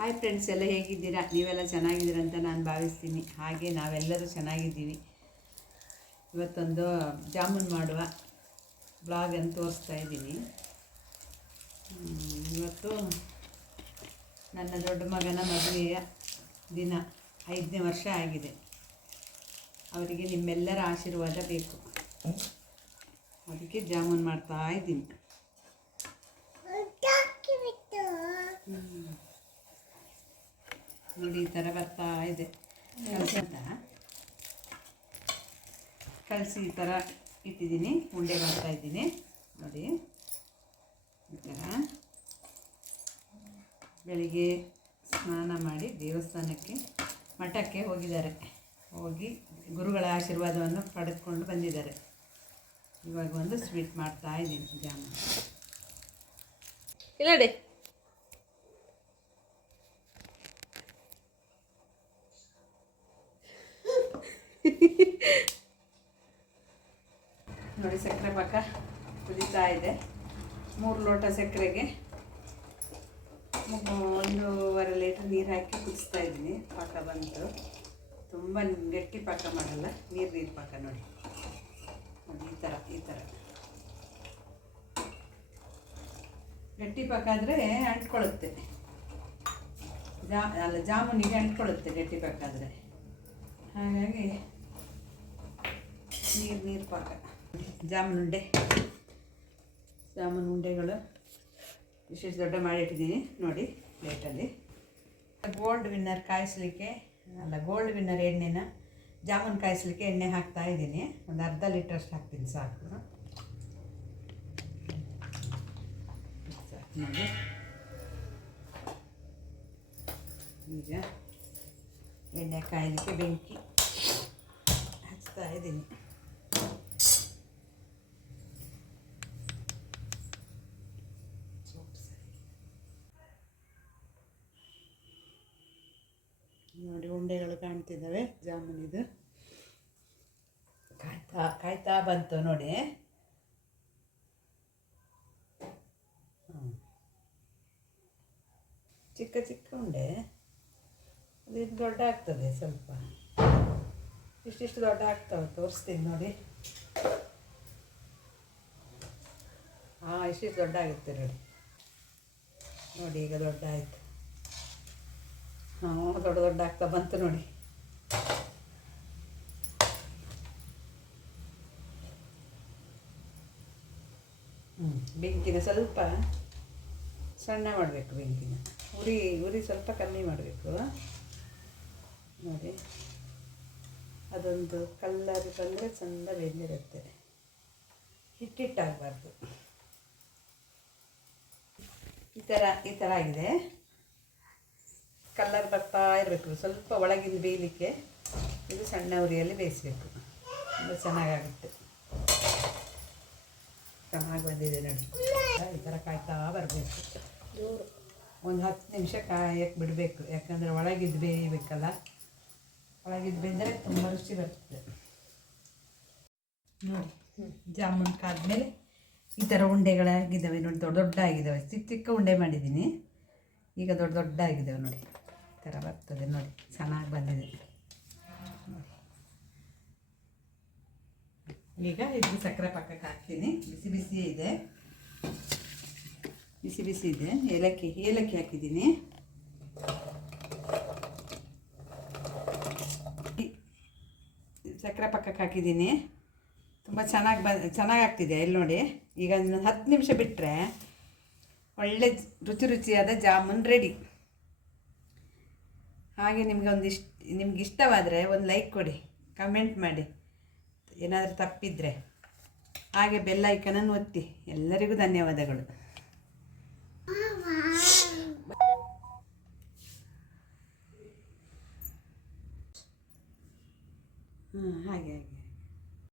Hi friends, ಎಲ್ಲ ಹೇಗಿದ್ದೀರಾ? ನೀವೆಲ್ಲ ಚೆನ್ನಾಗಿದ್ದೀರಾ ಅಂತ ನಾನು ಭಾವಿಸ್ತೀನಿ. ಹಾಗೆ ನಾವೆಲ್ಲರೂ ಚೆನ್ನಾಗಿದ್ದೀವಿ. ಇವತ್ತೊಂದು ಜಾಮೂನ್ ಮಾಡುವ ಬ್ಲಾಗನ್ನು ತೋರಿಸ್ತಾ ಇದ್ದೀನಿ. ಇವತ್ತು ನನ್ನ ದೊಡ್ಡ ಮಗನ ಮದುವೆಯ ದಿನ, 5ನೇ ವರ್ಷ ಆಗಿದೆ. ಅವರಿಗೆ ನಿಮ್ಮೆಲ್ಲರ ಆಶೀರ್ವಾದ ಬೇಕು, ಅದಕ್ಕೆ ಜಾಮೂನ್ ಮಾಡ್ತಾ ಇದ್ದೀನಿ. ನೋಡಿ, ಈ ಥರ ಬರ್ತಾ ಇದೆ. ಕಲಸಿ ಈ ಥರ ಇಟ್ಟಿದ್ದೀನಿ, ಉಂಡೆ ಮಾಡ್ತಾ ಇದ್ದೀನಿ. ನೋಡಿ, ಈ ಥರ ಬೆಳಿಗ್ಗೆ ಸ್ನಾನ ಮಾಡಿ ದೇವಸ್ಥಾನಕ್ಕೆ ಮಠಕ್ಕೆ ಹೋಗಿದ್ದಾರೆ. ಹೋಗಿ ಗುರುಗಳ ಆಶೀರ್ವಾದವನ್ನು ಪಡೆದುಕೊಂಡು ಬಂದಿದ್ದಾರೆ. ಇವಾಗ ಒಂದು ಸ್ವೀಟ್ ಮಾಡ್ತಾ ಇದ್ದೀನಿ, ಜಾಮೂನ್. ಇಲ್ಲಡೆ ನೋಡಿ, ಸಕ್ಕರೆ ಪಾಕ ಕುದೀತಾ ಇದೆ. 3 ಲೋಟ ಸಕ್ಕರೆಗೆ 1.5 ಲೀಟರ್ ನೀರು ಹಾಕಿ ಕುದಿಸ್ತಾ ಇದ್ದೀನಿ. ಪಾಕ ಬಂತು. ತುಂಬ ಗಟ್ಟಿ ಪಾಕ ಮಾಡಲ್ಲ, ನೀರು ಪಾಕ. ನೋಡಿ ಈ ಥರ ಗಟ್ಟಿ ಪಾಕ ಆದರೆ ಅಂಟ್ಕೊಳ್ಳುತ್ತೆ. ಜಾಮೂನಿಗೆ ಅಂಟ್ಕೊಳ್ಳುತ್ತೆ ಗಟ್ಟಿ ಪಾಕ ಆದರೆ. ಹಾಗಾಗಿ ನೀರು ಪಾಕ. ಜಾಮೂನ್ ಉಂಡೆಗಳು ಇಷ್ಟು ದೊಡ್ಡ ಮಾಡಿಟ್ಟಿದ್ದೀನಿ. ನೋಡಿ ಪ್ಲೇಟಲ್ಲಿ. ಗೋಲ್ಡ್ ವಿನ್ನರ್ ಎಣ್ಣೆನ ಜಾಮೂನ್ ಕಾಯಿಸ್ಲಿಕ್ಕೆ ಎಣ್ಣೆ ಹಾಕ್ತಾ ಇದ್ದೀನಿ. ಒಂದು 1/2 ಲೀಟ್ರಷ್ಟು ಹಾಕ್ತೀನಿ, ಸಾಕು. ನೋಡಿ, ಈಗ ಎಣ್ಣೆ ಕಾಯಲಿಕ್ಕೆ ಬೆಂಕಿ ಹಚ್ತಾ ಇದ್ದೀನಿ. ನೋಡಿ, ಉಂಡೆಗಳು ಕಾಣ್ತಿದ್ದಾವೆ. ಜಾಮೂನಿದು ಕಾಯ್ತಾ ಬಂತು ನೋಡಿ. ಚಿಕ್ಕ ಚಿಕ್ಕ ಉಂಡೆ, ಅದು ದೊಡ್ಡ ಆಗ್ತದೆ. ಸ್ವಲ್ಪ ಇಷ್ಟಿಷ್ಟು ದೊಡ್ಡ ಆಗ್ತವೆ. ತೋರಿಸ್ತೀನಿ ನೋಡಿ. ಇಷ್ಟಿಷ್ಟು ದೊಡ್ಡ ಆಗುತ್ತೆ ನೋಡಿ. ಈಗ ದೊಡ್ಡ ಆಯಿತು. ದೊಡ್ಡ ಆಗ್ತಾ ಬಂತು ನೋಡಿ. ಬೆಂಕಿನ ಸ್ವಲ್ಪ ಸಣ್ಣ ಮಾಡಬೇಕು. ಬೆಂಕಿನ ಉರಿ ಸ್ವಲ್ಪ ಕಮ್ಮಿ ಮಾಡಬೇಕು. ನೋಡಿ, ಅದೊಂದು ಕಲ್ಲರ್ ಬಂದರೆ ಚೆಂದ ಬೆಂದಿರುತ್ತೆ. ಹಿಟ್ಟಿಟ್ಟಾಗಬಾರ್ದು. ಈ ಥರ ಆಗಿದೆ. ಕಲ್ಲರ್ ಬರ್ತಾ ಇರಬೇಕು. ಸ್ವಲ್ಪ ಒಳಗಿಂದ ಬೇಯಲಿಕ್ಕೆ ಇದು ಸಣ್ಣ ಉರಿಯಲ್ಲಿ ಬೇಯಿಸಬೇಕು. ತುಂಬ ಚೆನ್ನಾಗಾಗುತ್ತೆ. ಚೆನ್ನಾಗಿ ಬಂದಿದೆ ನೋಡಿ. ಈ ಥರ ಕಾಯ್ತಾ ಬರಬೇಕು. ಒಂದು 10 ನಿಮಿಷ ಕಾಯಕ್ಕೆ ಬಿಡಬೇಕು. ಯಾಕಂದರೆ ಒಳಗಿದ್ದು ಬೇಯಬೇಕಲ್ಲ. ಒಳಗಿದ್ದು ಬೇಯಿದರೆ ತುಂಬ ರುಚಿ ಬರ್ತದೆ. ನೋಡಿ, ಜಾಮೂನ್ ಕಾದ್ಮೇಲೆ ಈ ಥರ ಉಂಡೆಗಳಾಗಿದ್ದಾವೆ ನೋಡಿ. ದೊಡ್ಡ ಆಗಿದ್ದಾವೆ. ಚಿಕ್ಕ ಉಂಡೆ ಮಾಡಿದ್ದೀನಿ. ಈಗ ದೊಡ್ಡ ಆಗಿದ್ದಾವೆ ನೋಡಿ. ಈ ಥರ ಬರ್ತದೆ ನೋಡಿ. ಚೆನ್ನಾಗಿ ಬಂದಿದೆ ನೋಡಿ. ಈಗ ಇದು ಸಕ್ಕರೆ ಪಾಕಕ್ಕೆ ಹಾಕ್ತೀನಿ. ಬಿಸಿ ಇದೆ. ಏಲಕ್ಕಿ ಹಾಕಿದ್ದೀನಿ. ಸಕ್ಕರೆ ಪಾಕಕ್ಕೆ ಹಾಕಿದ್ದೀನಿ. ತುಂಬ ಚೆನ್ನಾಗಾಗ್ತಿದೆ. ಇಲ್ಲಿ ನೋಡಿ, ಈಗ 10 ನಿಮಿಷ ಬಿಟ್ಟರೆ ಒಳ್ಳೆ ರುಚಿಯಾದ ಜಾಮೂನ್ ರೆಡಿ. ಹಾಗೆ ನಿಮ್ಗೆ ಇಷ್ಟವಾದರೆ ಒಂದು ಲೈಕ್ ಕೊಡಿ, ಕಮೆಂಟ್ ಮಾಡಿ. ಏನಾದರೂ ತಪ್ಪಿದರೆ ಹಾಗೆ ಬೆಲ್ ಐಕನನ್ನು ಒತ್ತಿ. ಎಲ್ಲರಿಗೂ ಧನ್ಯವಾದಗಳು. ಹಾಗೆ